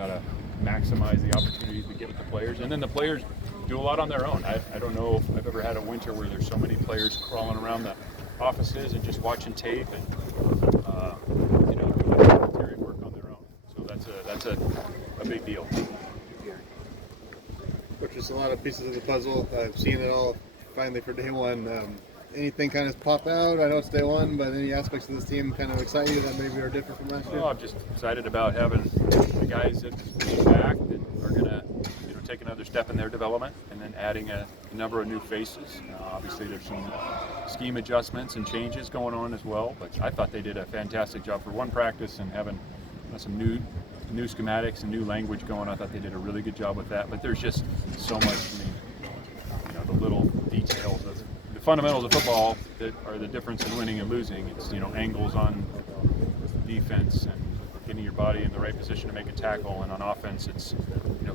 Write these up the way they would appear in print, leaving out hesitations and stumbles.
got to maximize the opportunities we get with the players, and then the players do a lot on their own. I don't know if I've ever had a winter where there's so many players crawling around the offices and just watching tape and doing voluntary work on their own. So that's a big deal. Which is a lot of pieces of the puzzle. I've seen it all finally for day one. Anything kind of pop out? I know it's day one, but any aspects of this team kind of excite you that maybe are different from last year? I'm just excited about having the guys that came back that are going to take another step in their development, and then adding a number of new faces. Obviously, there's some scheme adjustments and changes going on as well, but I thought they did a fantastic job for one practice and having some new schematics and new language going. I thought they did a really good job with that, but there's just so much. The little details of the fundamentals of football that are the difference in winning and losing. It's angles on defense and getting your body in the right position to make a tackle, and on offense it's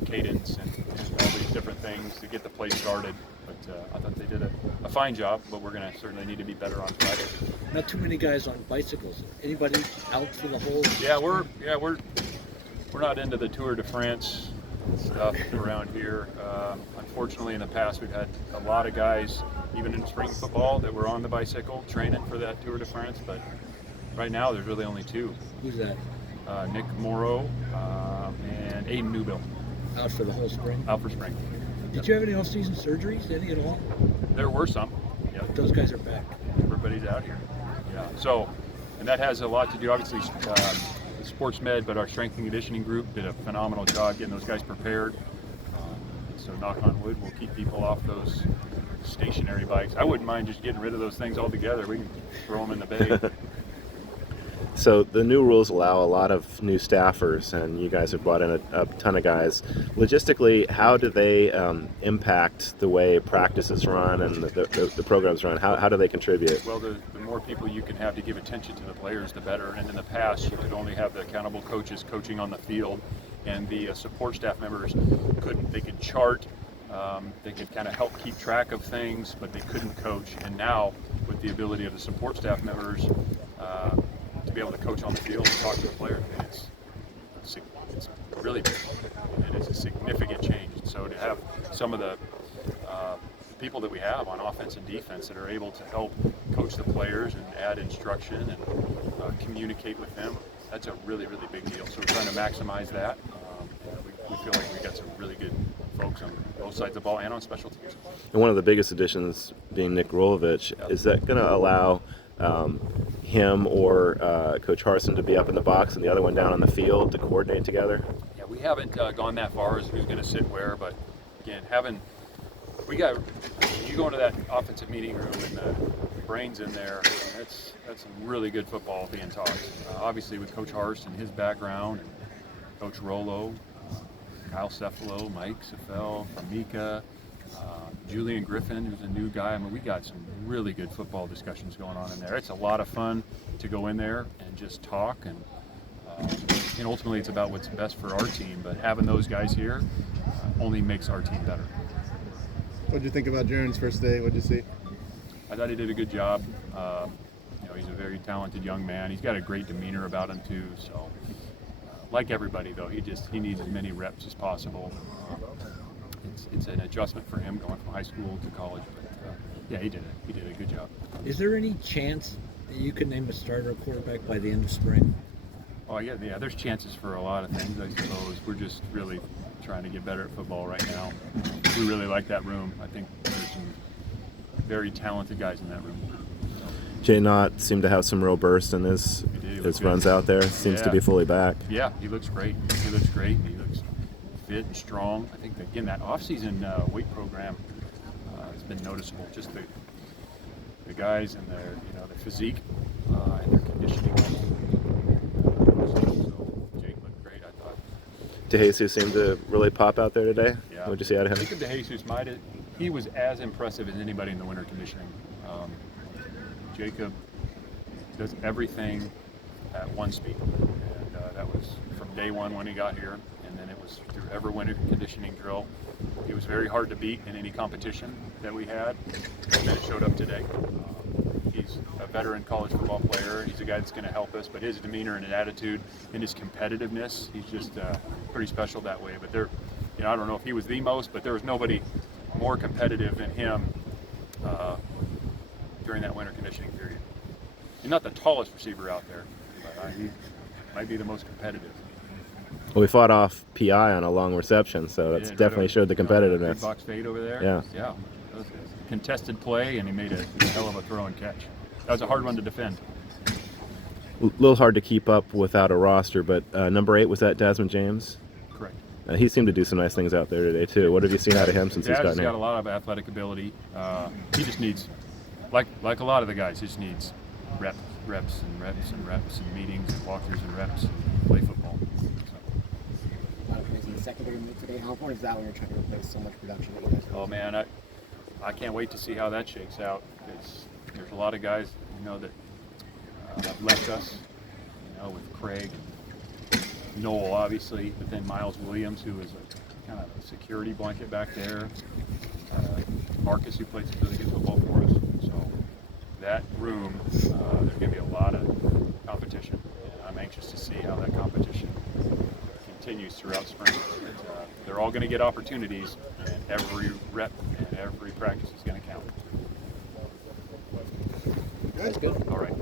cadence and all these different things to get the play started. But I thought they did a fine job, but we're going to certainly need to be better on Friday. Not too many guys on bicycles. Anybody out for the whole? We're not into the Tour de France stuff around here. Unfortunately, in the past, we've had a lot of guys, even in spring football, that were on the bicycle training for that Tour de France. But right now, there's really only two. Who's that? Nick Morrow and Aiden Newbill. Out for the whole spring? Out for spring. Did you have any off-season surgeries? Any at all? There were some. Yeah. Those guys are back. Everybody's out here. Yeah. So, and that has a lot to do, obviously, sports med, but our strength and conditioning group did a phenomenal job getting those guys prepared. So knock on wood, we'll keep people off those stationary bikes. I wouldn't mind just getting rid of those things altogether. We can throw them in the bay. So the new rules allow a lot of new staffers, and you guys have brought in a ton of guys. Logistically, how do they impact the way practices run and the programs run? How do they contribute? Well, the more people you can have to give attention to the players, the better. And in the past, you could only have the accountable coaches coaching on the field, and the support staff members couldn't. They could chart, they could kind of help keep track of things, but they couldn't coach. And now, with the ability of the support staff members to be able to coach on the field and talk to the players, it's really big, and it's a significant change. And so to have some of the people that we have on offense and defense that are able to help coach the players and add instruction and communicate with them, that's a really, really big deal. So we're trying to maximize that. We feel like we got some really good folks on both sides of the ball and on special teams. And one of the biggest additions being Nick Rolovich, is that going to allow him or Coach Harsin to be up in the box and the other one down on the field to coordinate together? Yeah, we haven't gone that far as who's going to sit where, but again, you go into that offensive meeting room and the brains in there, that's some really good football being taught. Obviously with Coach Harsin, his background, and Coach Rolo, Kyle Cefalo, Mike Sefel, Famika, Julian Griffin, who's a new guy. I mean, we got some really good football discussions going on in there. It's a lot of fun to go in there and just talk, and ultimately it's about what's best for our team, but having those guys here only makes our team better. What did you think about Jaron's first day? What did you see? I thought he did a good job. He's a very talented young man. He's got a great demeanor about him too. So, like everybody though, he needs as many reps as possible. It's an adjustment for him going from high school to college. But yeah, he did a good job. Is there any chance that you could name a starter quarterback by the end of spring? Oh yeah. There's chances for a lot of things, I suppose. We're just really trying to get better at football right now. We really like that room. I think there's some very talented guys in that room. Jay Knott seemed to have some real burst in his runs out there. Seems to be fully back. Yeah, he looks great. He looks fit and strong. I think, again, that off-season weight program has been noticeable. Just the guys and their the physique and their conditioning. So Jake looked great, I thought. DeJesus seemed to really pop out there today. Yeah. What did you see out of him? Jacob DeJesus he was as impressive as anybody in the winter conditioning. Jacob does everything at one speed, and that was from day one when he got here, and then it was through every winter conditioning drill. It was very hard to beat in any competition that we had, and then it showed up today. He's a veteran college football player. He's a guy that's going to help us, but his demeanor and his attitude and his competitiveness, he's just pretty special that way. But I don't know if he was the most, but there was nobody more competitive than him during that winter conditioning period. He's not the tallest receiver out there, but he might be the most competitive. Well, we fought off PI on a long reception, so that's definitely showed the competitiveness. Big box fade over there. Yeah. Yeah. That was a contested play, and he made a hell of a throw and catch. That was a hard one to defend. A little hard to keep up without a roster, but number 8, was that Desmond James? Correct. He seemed to do some nice things out there today too. What have you seen out of him since he's He's gotten got here? a lot of athletic ability. He just needs, like a lot of the guys, he just needs reps and meetings and walkthroughs and reps and play football. A lot of praise in the secondary move today. How important is that when you're trying to replace so much production that you guys have? Oh man, I can't wait to see how that shakes out. There's a lot of guys, that have left us, with Craig, Noel obviously, but then Miles Williams, who is a kind of a security blanket back there. Marcus, who played some really good football for us. So that room, there's going to be a lot of competition, and I'm anxious to see how that competition continues throughout spring. They're all going to get opportunities, and every rep and every practice is going to count. That's good. All right.